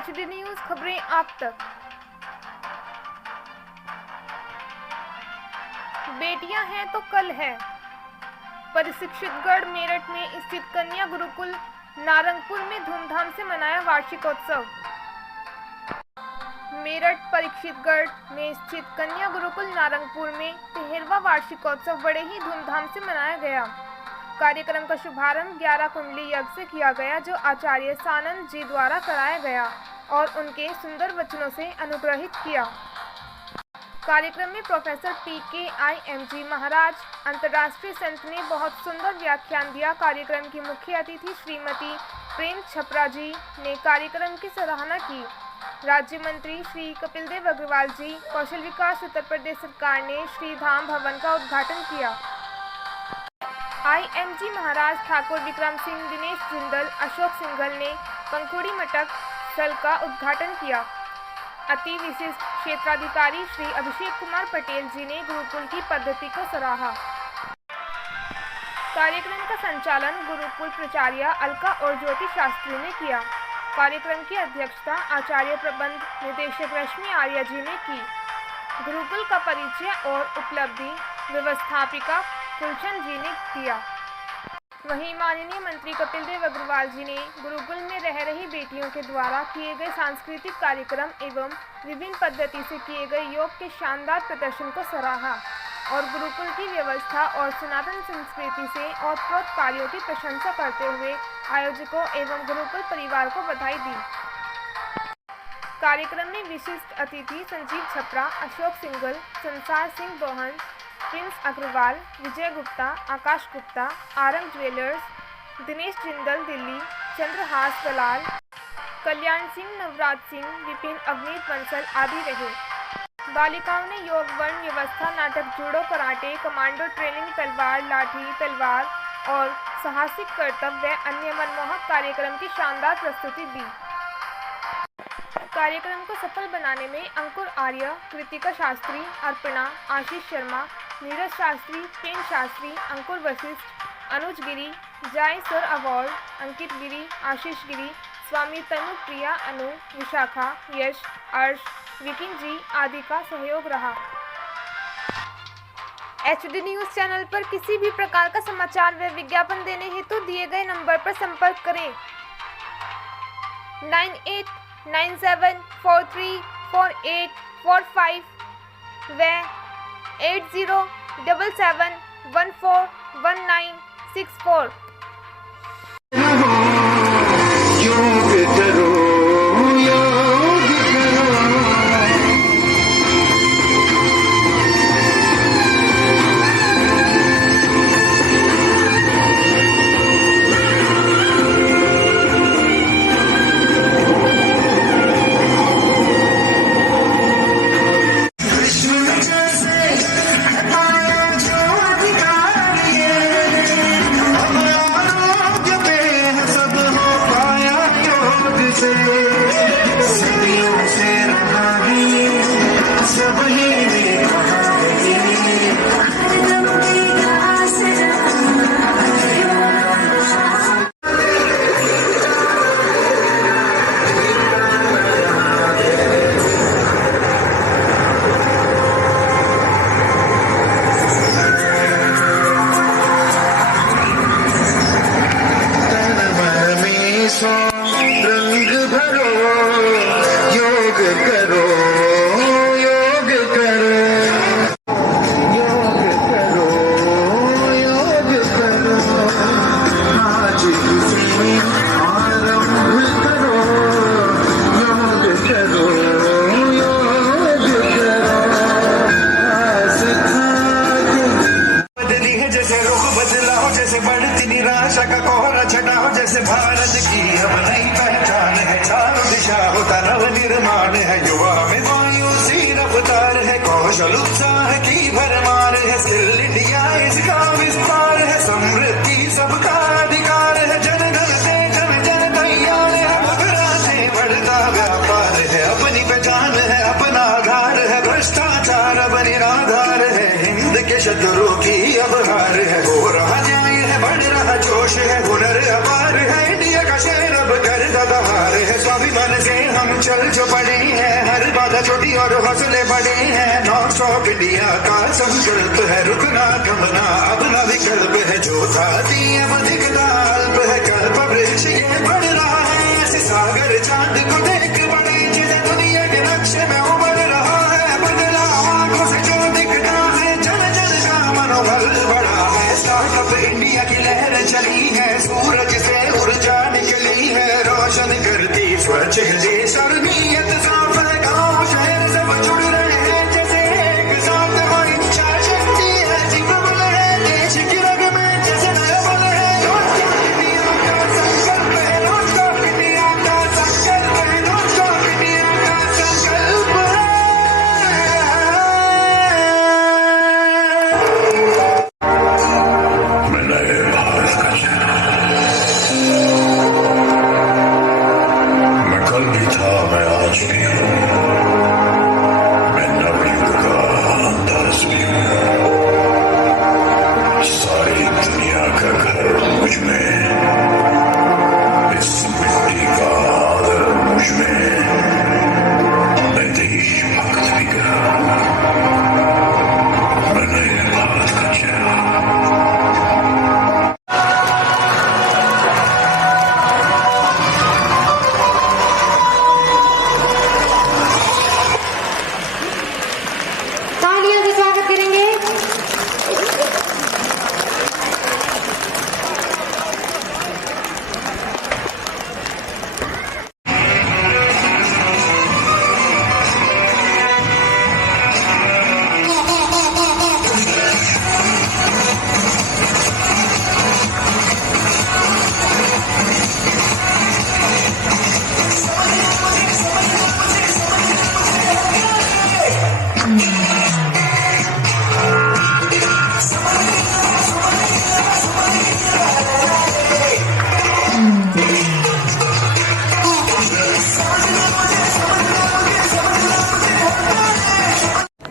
HD news खबरें आप तक। बेटियां हैं तो कल है। परिशिक्षितगढ़ मेरठ में स्थित कन्या गुरुकुल नारंगपुर में धूमधाम से मनाया वार्षिकोत्सव। मेरठ परीक्षितगढ़ में स्थित कन्या गुरुकुल नारंगपुर में 13वां वार्षिकोत्सव बड़े ही धूमधाम से मनाया गया। कार्यक्रम का शुभारंभ 11 कुंडली यज्ञ से किया गया, जो आचार्य सानंद जी द्वारा कराया गया और उनके सुंदर वचनों से अनुग्रहित किया। कार्यक्रम में प्रोफेसर PKIMG महाराज अंतर्राष्ट्रीय संत ने बहुत सुंदर व्याख्यान दिया। कार्यक्रम की मुख्य अतिथि श्रीमती प्रेम छपरा जी ने कार्यक्रम की सराहना की। राज्य मंत्री श्री कपिल देव अग्रवाल जी, कौशल विकास उत्तर प्रदेश सरकार ने श्री धाम भवन का उद्घाटन किया। IMG महाराज ठाकुर विक्रम सिंह, दिनेश जिंदल, अशोक सिंघल ने पंखुड़ी मटक स्थल का उद्घाटन किया। अति विशिष्ट क्षेत्राधिकारी श्री अभिषेक कुमार पटेल जी ने गुरुकुल की पद्धति को सराहा। कार्यक्रम का संचालन गुरुकुल प्राचार्य अलका और ज्योति शास्त्री ने किया। कार्यक्रम की अध्यक्षता आचार्य प्रबंध निदेशक रश्मि आर्य जी ने की। गुरुकुल का परिचय और उपलब्धि व्यवस्थापिका कुलचंद जी ने दिया। वहीं माननीय मंत्री कपिल देव अग्रवाल जी ने गुरुकुल में रह रही बेटियों के द्वारा किए गए सांस्कृतिक कार्यक्रम एवं विभिन्न पद्धति से किए गए योग के शानदार प्रदर्शन को सराहा और गुरुकुल की व्यवस्था और सनातन संस्कृति से ओतप्रोत कार्यों की प्रशंसा करते हुए आयोजकों एवं गुरुकुल परिवार को बधाई दी। कार्यक्रम में विशिष्ट अतिथि संजीव छपरा, अशोक सिंघल, संसार सिंह बोहन, प्रिंस अग्रवाल, विजय गुप्ता, आकाश गुप्ता, आरंग ज्वेलर्स, दिनेश जिंदल दिल्ली, चंद्रहास दलाल, कल्याण सिंह, नवराज सिंह, विपिन अवनीत बंसल आदि रहे। बालिकाओं ने योग वर्ण व्यवस्था, नाटक, जूडो, कराटे, कमांडो ट्रेनिंग, तलवार, लाठी, तलवार और साहसिक कर्तव्य व अन्य मनमोहक कार्यक्रम की शानदार प्रस्तुति दी। कार्यक्रम को सफल बनाने में अंकुर आर्य, कृतिका शास्त्री, अर्पणा, आशीष शर्मा, नीरज शास्त्री, प्रेम शास्त्री, अंकुर वशिष्ठ, अनुज गिरी, जय सर अवार्ड, अंकित गिरी, आशीष गिरी, स्वामी तनु प्रिया, अनु, विशाखा, यश, अर्श, विकिन जी आदि का सहयोग रहा। HD न्यूज चैनल पर किसी भी प्रकार का समाचार व विज्ञापन देने हेतु दिए गए नंबर पर संपर्क करें 9897434845 व 8077141964। बढ़ती निराशा का कोहरा छटा हो, जैसे भारत की अब नई पहचान है। चारों दिशा होता नव निर्माण है, युवा में वायु सी रफ्तार है। कौशल उत्साह की भरमार है, स्किल इंडिया इसका विस्तार है। समृद्धि सबका अधिकार है, जन जन से जन जन तैयार है। मुद्रा से बढ़ता व्यापार है, अपनी पहचान है, अपना आधार है। भ्रष्टाचार अब निराधार है, हिंद के शत्रु की अब हार है। हो रहा बढ़ रहा जोश है, हुनर अपार है। इंडिया का शेर अब कर दहार है। स्वाभिमान से हम चल जो पड़ी है, हर बाधा छोटी और हौसले बड़ी है। नॉन स्टॉप इंडिया का संकल्प है, रुकना गमना अपना विकल्प है। जो साथी अब दिखता अल्प है, कल्प वृक्ष ये बढ़ रहा है। ऐसे सागर चांद को देख बड़ी चीजें दुनिया के नक्शे में उभर रहा है। बदला आंखों से जो दिखता है, जन जन का मनोबल बढ़ा है। स्टार्टअप इंडिया की लहर चली है, सूरज से ऊर्जा निकली है। रोशन करती स्वच्छ देश और नीयत साफ है। गाँव शहर सब जुड़ रहे हैं, जैसे एक साथ वो इच्छा शक्ति है। जीवन है देश की रग में, जैसे नया बल है। इंडिया का संकल्प है, रोजगार इंडिया का संकल्प है, रोजगार इंडिया का संकल्प है। मैं नए भारत का कल भी था, मैं आज भी हूँ। मैं नवयुग का अंदाज भी हूँ। सारी दुनिया का घर मुझ में, इस मिट्टी का आदर मुझ में। मैं देशभक्त भी कहा, मैं नए भारत का चेहरा।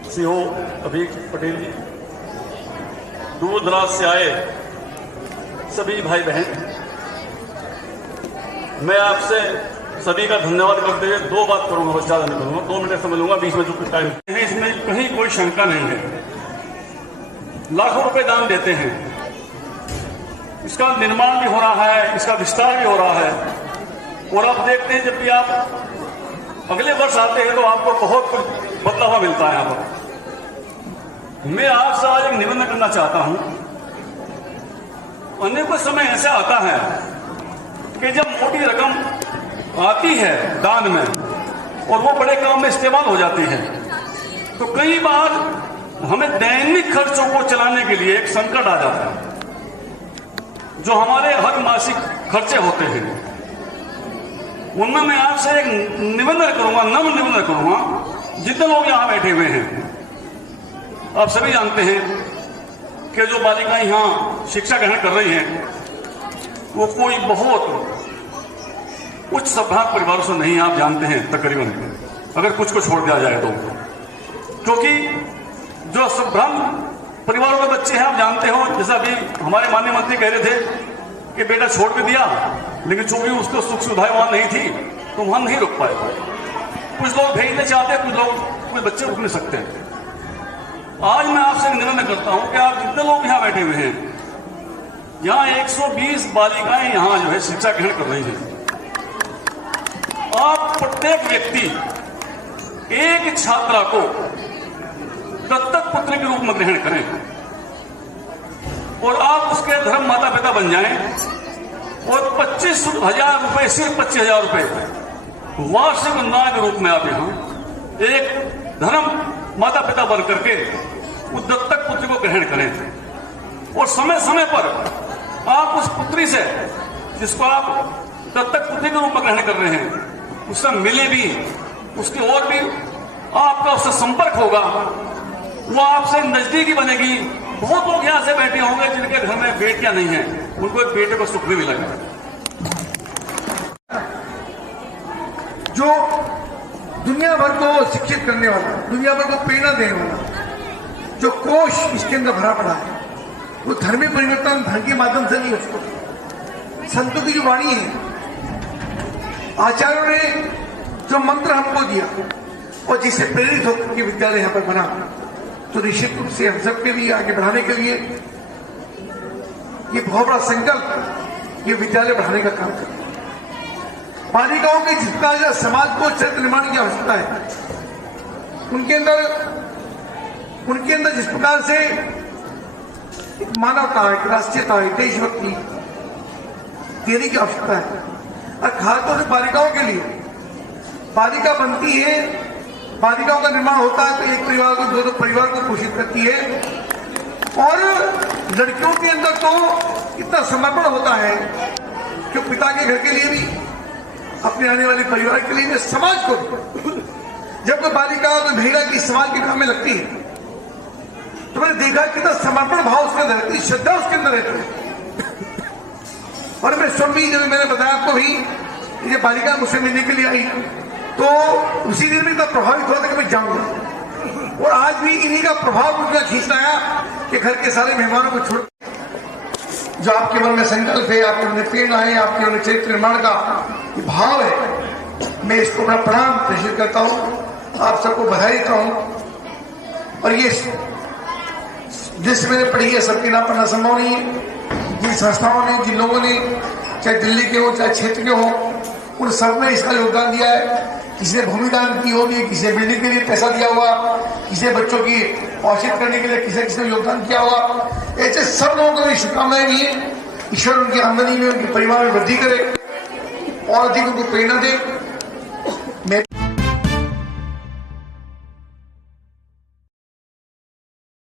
सीओ अभीक पटेल जी, दूर दराज से आए सभी भाई बहन, मैं आपसे सभी का धन्यवाद करते हुए दो बात करूंगा, बस ज्यादा नहीं करूंगा, 2 मिनट समझ लूंगा, बीच में जो कुछ टाइम है इसमें कहीं कोई शंका नहीं है। लाखों रुपए दान देते हैं, इसका निर्माण भी हो रहा है, इसका विस्तार भी हो रहा है। और आप देखते हैं जब भी आप अगले वर्ष आते हैं तो आपको बहुत कुछ बदला हुआ मिलता है। यहाँ पर मैं आपसे आज एक निवेदन करना चाहता हूं। अनेकों समय ऐसा आता है कि जब मोटी रकम आती है दान में और वो बड़े काम में इस्तेमाल हो जाती है, तो कई बार हमें दैनिक खर्चों को चलाने के लिए एक संकट आ जाता है। जो हमारे हर मासिक खर्चे होते हैं उनमें मैं आपसे एक निवेदन करूंगा, नम्र निवेदन करूंगा। जितने लोग यहां बैठे हुए हैं, आप सभी जानते हैं कि जो बालिकाएं यहां शिक्षा ग्रहण कर रही हैं वो कोई बहुत उच्च संभ्रांत परिवारों से नहीं, आप जानते हैं तकरीबन, अगर कुछ को छोड़ दिया जाए तो। क्योंकि जो संभ्रांत परिवारों में बच्चे हैं, आप जानते हो, जैसा अभी हमारे माननीय मंत्री कह रहे थे कि बेटा छोड़ भी दिया, लेकिन चूंकि उसको सुख सुविधाएं वहां नहीं थी तो वहां नहीं रुक पाए। कुछ लोग भेजने चाहते हैं, कुछ लोग कुछ बच्चे रुक नहीं सकते हैं। आज मैं आपसे निवेदन करता हूं कि आप जितने लोग यहां बैठे हुए हैं, यहां 120 बालिकाएं यहां जो है शिक्षा ग्रहण कर रही हैं। आप प्रत्येक व्यक्ति एक छात्रा को दत्तक पुत्र के रूप में ग्रहण करें और आप उसके धर्म माता पिता बन जाएं और 25,000 रुपए, सिर्फ 25,000 रुपए वार्षिक अनुदान के रूप में आप यहां एक धर्म माता पिता बन करके उस दत्तक पुत्री को ग्रहण करें। और समय समय पर आप उस पुत्री से, जिसको आप दत्तक पुत्री के रूप में ग्रहण कर रहे हैं, उससे मिले भी, उसकी और भी आपका उससे संपर्क होगा, वो आपसे नजदीकी बनेगी। बहुत लोग यहां से बैठे होंगे जिनके घर में बेटियां नहीं हैं, उनको एक बेटे को सुख भी मिलेगा। जो दुनिया भर को शिक्षित करने वाला, दुनिया भर को प्रेरणा देने वाला जो कोश इसके अंदर भरा पड़ा है, वो धर्मी परिवर्तन धर्म के माध्यम से नहीं हो सकता। संतों की जो वाणी है, आचार्यों ने जो मंत्र हमको दिया और जिससे प्रेरित होकर के विद्यालय यहाँ पर बना, तो निश्चित रूप से हम सबके लिए आगे बढ़ाने के लिए ये बहुत बड़ा संकल्प, ये विद्यालय बढ़ाने का काम करता है। बालिकाओं के जिस प्रकार समाज को चरित्र निर्माण की आवश्यकता है, उनके अंदर जिस प्रकार से एक मानवता, एक राष्ट्रीयता, एक देशभक्ति देने की आवश्यकता है, और खासतौर से बालिकाओं के लिए, बालिका बनती है, बालिकाओं का निर्माण होता है तो एक परिवार को, दो परिवार को पोषित करती है, और लड़कियों के अंदर तो इतना समर्पण होता है कि पिता के घर के लिए भी, अपने आने वाले परिवार के लिए भी, समाज को भी। जब कोई बालिका कोई महिला की समाज के काम में लगती है तो मैंने देखा कितना समर्पण भाव उसके अंदर रहती है, श्रद्धा उसके अंदर रहती है। और मैं स्वयं भी, जब मैंने बताया आपको भी, ये बालिका मुझसे मिलने के लिए आई तो उसी दिन में इतना प्रभावित हुआ था कि मैं जाऊंगा, और आज भी इन्हीं का प्रभाव मुझे खींचना आया कि घर के सारे मेहमानों को छोड़, जो आपके मन में संकल्प है, आपके मन में प्रेरणा है, आपके मन में चरित्र निर्माण का भाव है, मैं इसको बड़ा प्रणाम प्रेषित करता हूँ, आप सबको बधाई देता हूँ। और ये जिस मैंने पढ़ी है सबके नाम पढ़ना संभव नहीं है। जिन संस्थाओं ने, जिन लोगों ने, चाहे दिल्ली के हो चाहे क्षेत्र के हो, उन सब ने इसका योगदान दिया है। किसी ने भूमि दान की होगी, किसी ने बिल्डिंग के लिए पैसा दिया हुआ, किसी ने बच्चों की पोषित करने के लिए किसी ने योगदान किया हुआ। ऐसे सब लोगों को मेरी शुभकामनाएं भी है। ईश्वर उनकी आमदनी में, उनके परिवार में वृद्धि करे और अधिक उनको प्रेरणा दे।